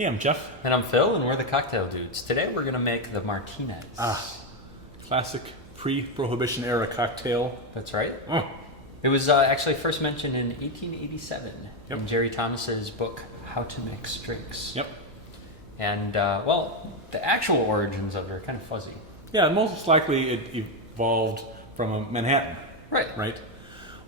Hey, I'm Jeff. And I'm Phil, and we're the Cocktail Dudes. Today we're going to make the Martinez. Classic pre-Prohibition era cocktail. That's right. It was actually first mentioned in 1887 in Jerry Thomas's book, How to Mix Drinks. Yep. And, well, the actual origins of it are kind of fuzzy. Yeah, most likely it evolved from a Manhattan. Right?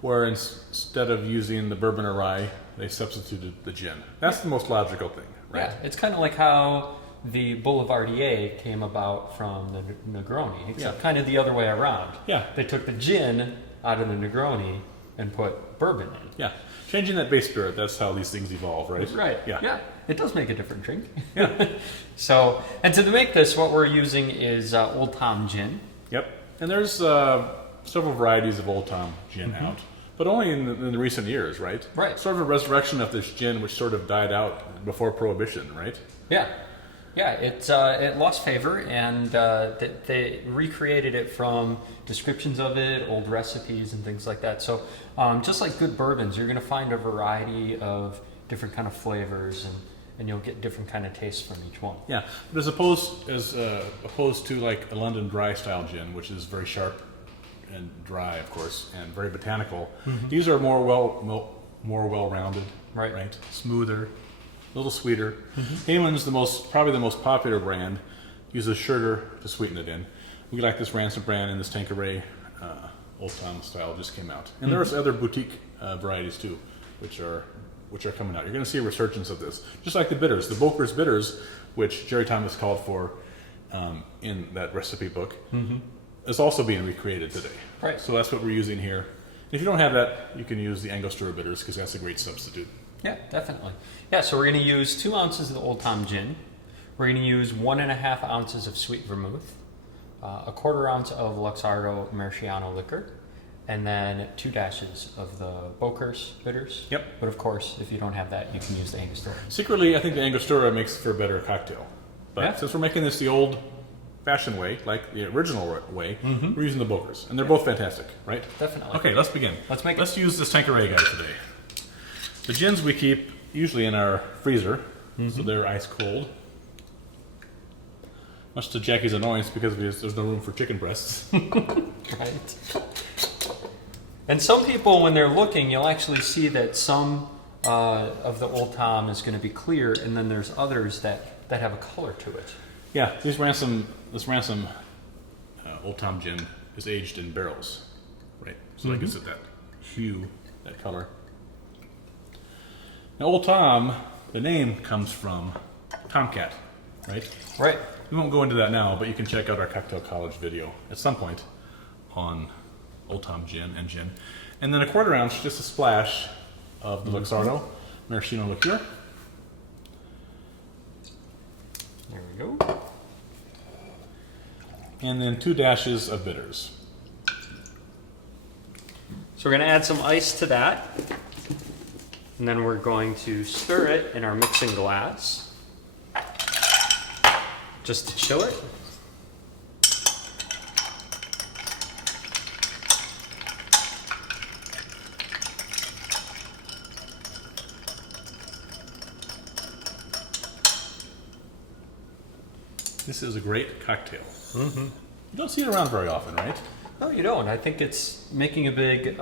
Where instead of using the bourbon or rye, they substituted the gin. That's the most logical thing, right? Yeah, it's kind of like how the Boulevardier came about from the Negroni, except kind of the other way around. Yeah. They took the gin out of the Negroni and put bourbon in. Yeah. Changing that base spirit, that's how these things evolve, right? Right. Yeah. It does make a different drink. Yeah. So, and to make this, what we're using is Old Tom gin. Yep. And there's several varieties of Old Tom gin out, but only in the recent years, right? Right. Sort of a resurrection of this gin, which sort of died out before Prohibition, right? Yeah. Yeah, it lost favor, and they recreated it from descriptions of it, old recipes, and things like that. So just like good bourbons, you're going to find a variety of different kind of flavors, and you'll get different kind of tastes from each one. Yeah, but as opposed to like a London dry style gin, which is very sharp and dry, of course, and very botanical, these are more well-rounded, right? Smoother. A little sweeter. Hayman's probably the most popular brand. Uses sugar to sweeten it in. We like this Ransom brand, and this Tanqueray Old Tom style just came out. And there's other boutique varieties too, which are coming out. You're going to see a resurgence of this, just like the bitters, the Boker's bitters, which Jerry Thomas called for in that recipe book, is also being recreated today. Right. So that's what we're using here. If you don't have that, you can use the Angostura bitters because that's a great substitute. Yeah, definitely. Yeah, so we're going to use 2 ounces of the Old Tom gin. We're going to use 1.5 ounces of sweet vermouth, a 1/4 ounce of Luxardo Maraschino liquor, and then 2 dashes of the Boker's bitters. Yep. But of course, if you don't have that, you can use the Angostura. Secretly, I think the Angostura makes for a better cocktail. But since we're making this the old-fashioned way, like the original way, we're using the Bokers. And they're both fantastic, right? Definitely. Okay, let's begin. Let's use this Tanqueray guy today. The gins we keep usually in our freezer, so they're ice cold. Much to Jackie's annoyance because there's no room for chicken breasts. Right. And some people, when they're looking, you'll actually see that some of the Old Tom is going to be clear, and then there's others that have a color to it. Yeah, this Ransom Old Tom gin is aged in barrels, right? So that gives it that hue, that color. Now, Old Tom, the name comes from Tomcat, right? Right. We won't go into that now, but you can check out our Cocktail College video at some point on Old Tom gin. And then a 1/4 ounce, just a splash of the Luxardo Maraschino liqueur. There we go. And then 2 dashes of bitters. So we're going to add some ice to that. And then we're going to stir it in our mixing glass, just to chill it. This is a great cocktail. You don't see it around very often, right? No, you don't. I think it's making a big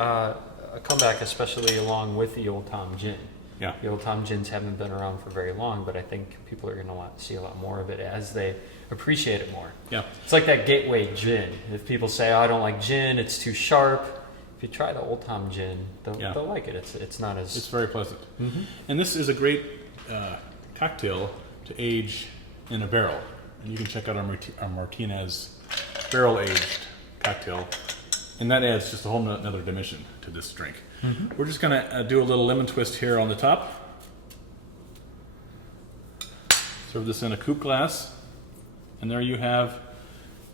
a comeback, especially along with the Old Tom gin. Yeah. The Old Tom gins haven't been around for very long, but I think people are going to see a lot more of it as they appreciate it more. Yeah. It's like that gateway gin. If people say, "Oh, I don't like gin; it's too sharp," if you try the Old Tom gin, they'll like it. It's not as... It's very pleasant. And this is a great cocktail to age in a barrel. And you can check out our Martinez barrel-aged cocktail. And that adds just a whole another dimension to this drink. We're just going to do a little lemon twist here on the top. Serve this in a coupe glass. And there you have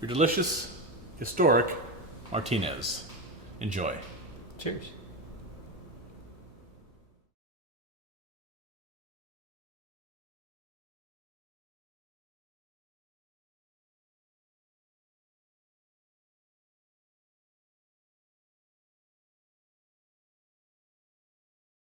your delicious, historic Martinez. Enjoy. Cheers.